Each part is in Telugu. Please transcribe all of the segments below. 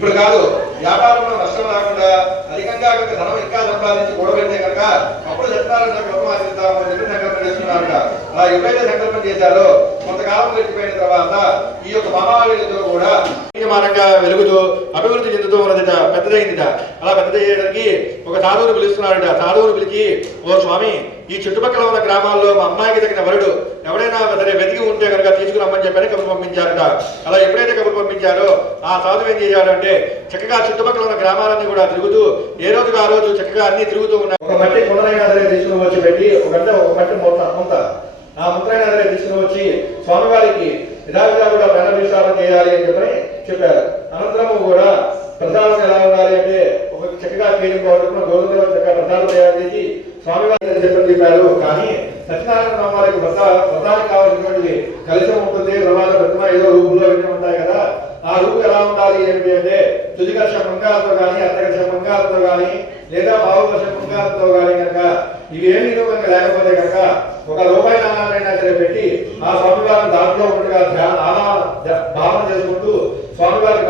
ఇప్పుడు కాదు వ్యాపారంలో నష్టం రాకుండా అధికంగా కనుక ధనం ఇంకా సంపాదించి కూడబెడితే కనుక అప్పుడు చెప్తారని చెప్తారంటే గొప్ప ఆశిస్తామని చెప్పి సంకల్పం చేస్తున్నారట. అలా ఎప్పుడైతే సంకల్పం చేశారో కొంతకాలం గడిచిపోయిన తర్వాత ఈ యొక్క మహావీరులతో కూడా మానంగా వెలుగుతూ అభివృద్ధి చెందుతూ ఉన్నదిట పెద్దదైందిట. అలా పెద్దదయ్యేసరికి ఒక సాధువుని పిలుస్తున్నారట. సాధువుని పిలిచి ఓ స్వామి ఈ చుట్టుపక్కల ఉన్న గ్రామాల్లో మా అమ్మాయికి తగిన వరుడు ఎవరైనా సరే వెతికి ఉంటే కనుక తీసుకురమ్మని చెప్పని కబురు పంపించారట. అలా ఎప్పుడైతే కబురు పంపించారో ఆ సాధు ఏం చేయాలంటే అంటే చక్కగా చుట్టుపక్కల ఉన్న గ్రామాలన్నీ కూడా తిరుగుతూ ఏ రోజుకు ఆ రోజు చక్కగా అన్ని తిరుగుతూ ఉన్నాయి. ఒక మట్టి కుండలైనా సరే తీసుకుని వచ్చి పెట్టి ఒకంటే ఒక మట్టి మొత్తం ముంత ఆ ముద్రైనా సరే తీసుకుని వచ్చి స్వామివారికి యథావిధిగా కూడా ప్రాణభిషాలం చేయాలి అని చెప్పని చెప్పారు. అనంతరం కూడా ప్రసాదం ఎలా ఉండాలి అంటే ఒక చక్కగా కేజీ పౌడర్ గోధుమ చక్కగా ప్రసాదం తయారు చేసి స్వామివారి చెప్పని చెప్పారు కానీ సత్యనారాయణ స్వామివారికి వ్రత వ్రతానికి కావాల్సినటువంటి కలిసం ఉంటుంది రవాణా ప్రతిమ ఏదో రూపులో ఇవన్నీ ఉంటాయి కదా. ఆ రూపు ఎలా ఉండాలి ఏంటి అంటే తుదికర్ష మంగాలతో కానీ అర్ధకర్ష మంగాలతో కానీ లేదా భావకర్ష మంగాలతో కానీ కనుక ఇవి కనుక లేకపోతే కనుక ఒక రూపాయి నాణాలైనా సరే పెట్టి ఆ స్వామివారిని దాంట్లో ఉండగా ధ్యాన ఆనా భావన చేసుకుంటూ స్వామివారికి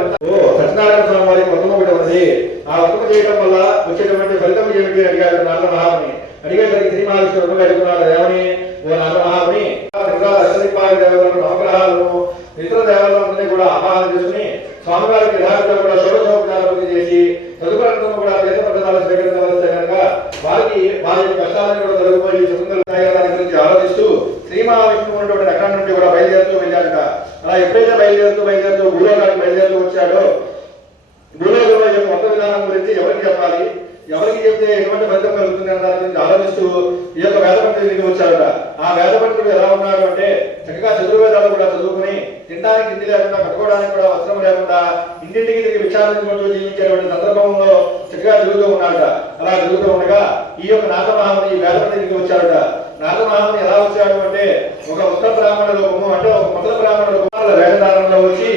సత్యనారాయణ స్వామి వారికి వ్రతం ఒకటి ఉంది ఆ వ్రతం చేయడం వల్ల వచ్చేటువంటి ఫలితం ఏమిటి? అడిగారు నాన్న మహాముని. అడిగారు శ్రీ మహావిష్ణువు అడుగుతున్నాడు ఏమని ఓ నాన్న మహాముని అష్టదిక్పాల దేవతలను నవగ్రహాలను ఇతర దేవతలందరినీ కూడా ఆహ్వానం చేసుకుని స్వామివారికి యథావిధిగా కూడా షోడశోపచారం చేసి తదుపరి కూడా వేద పద్ధతాలు స్వీకరించవలసి కనుక వారికి వారి కష్టాలను కూడా తొలగిపోయి సుఖంగా దాని గురించి ఆలోచిస్తూ శ్రీ మహావిష్ణువు ఉన్నటువంటి అక్కడి నుండి కూడా బయలుదేరుతూ వెళ్ళాడట. అలా ఎప్పుడైతే బయలుదేరుతూ బయలుదేరుతూ భూలోకానికి బయలుదేరుతూ వచ్చాడో భూలోకంలో యొక్క మొత్తం విధానం గురించి ఎవరికి చెప్పాలి? ఎవరికి చెప్తే ఎటువంటి ఫలితం కలుగుతుంది అన్న దాని గురించి ఆలోచిస్తూ ఈ యొక్క వేద పండితుడికి వచ్చాడట ఆ వేద పండితుడు ఎలా ఉన్నాడు అంటే చక్కగా చతుర్వేదాలు కూడా చదువుకుని తినడానికి తిండి లేకుండా కట్టుకోవడానికి కూడా వస్త్రం లేకుండా ఇంటింటికి తిరిగి విచారించుకుంటూ జీవించేటువంటి సందర్భంలో చక్కగా తిరుగుతూ ఉన్నాడట. అలా తిరుగుతూ ఉండగా ఈ యొక్క నాగమహాముని ఈ వేద పండితుడికి వచ్చాడట. నాగమహాముని ఎలా వచ్చాడు అంటే ఒక ఉత్తర బ్రాహ్మణ రూపము అంటే ఒక మొదల బ్రాహ్మణ రూపంలో వేదధారణలో వచ్చి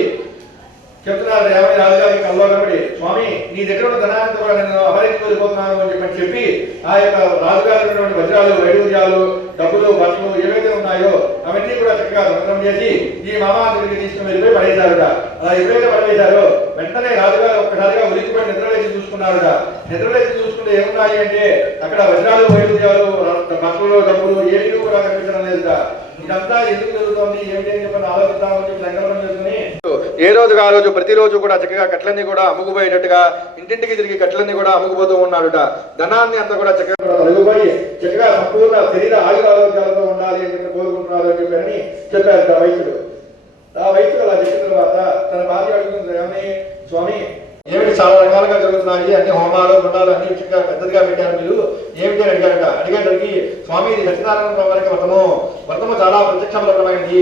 చెప్తున్నారు ఏమని రాజుగారికి కల్లో కనబడి స్వామి నీ దగ్గర ఉన్న ధనాన్ని కూడా నేను అమరించి వెళ్ళిపోతున్నాను అని చెప్పని చెప్పి ఆ యొక్క రాజుగారు ఉన్నటువంటి వజ్రాలు వైడూర్యాలు డబ్బులు బట్టలు ఏవైతే ఉన్నాయో అవన్నీ కూడా చక్కగా దొంగతనం చేసి ఈ మామా దగ్గరికి తీసుకుని వెళ్ళిపోయి పడేశారుట. అలా ఎప్పుడైతే పడవేశారో వెంటనే రాజుగారు ఒక్కసారిగా ఉలికిపోయి నిద్రలేసి చూసుకున్నారుట. నిద్రలేసి చూసుకుంటే ఏమున్నాయి అంటే అక్కడ వజ్రాలు వైడూర్యాలు బట్టలు డబ్బులు ఏవి కూడా కనిపించడం లేదుట. ఇదంతా ఎందుకు జరుగుతోంది? ఏమిటి అని చెప్పని ఆలోచిస్తామని చెప్పి సంకల్పం చేసుకుని ఏ రోజు ఆ రోజు ప్రతిరోజు కూడా చక్కగా కట్లన్నీ కూడా అమ్ముకుపోయేటట్టుగా ఇంటింటికి తిరిగి కట్లన్నీ కూడా అమ్ముకుపోతూ ఉన్నాడుట. ధనాన్ని అంతా కూడా చక్కగా తొలగిపోయి చక్కగా సంపూర్ణ శరీర ఆయుర ఆరోగ్యాలతో ఉండాలి అని చెప్పి కోరుకుంటున్నారు అని చెప్పి అని చెప్పారు ఆ వైద్యుడు. ఆ వైద్యుడు అలా చెప్పిన తర్వాత తన భార్య అడుగుతుంది ఏమని? స్వామి ఏమిటి చాలా రకాలుగా జరుగుతున్నాయి అన్ని హోమాలు గుండాలు అన్ని చక్కగా పెద్దదిగా పెట్టారు మీరు? ఏమిటి అని అడిగారట. అడిగేటరికి స్వామి ఇది సత్యనారాయణ స్వామి వ్రతము. వ్రతము చాలా ప్రత్యక్షమైనది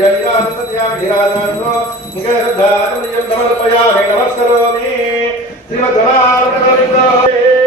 ధ్యానాధిరాజాన్తో ఇంకా నమస్కరోమి శ్రీమద్వరాలి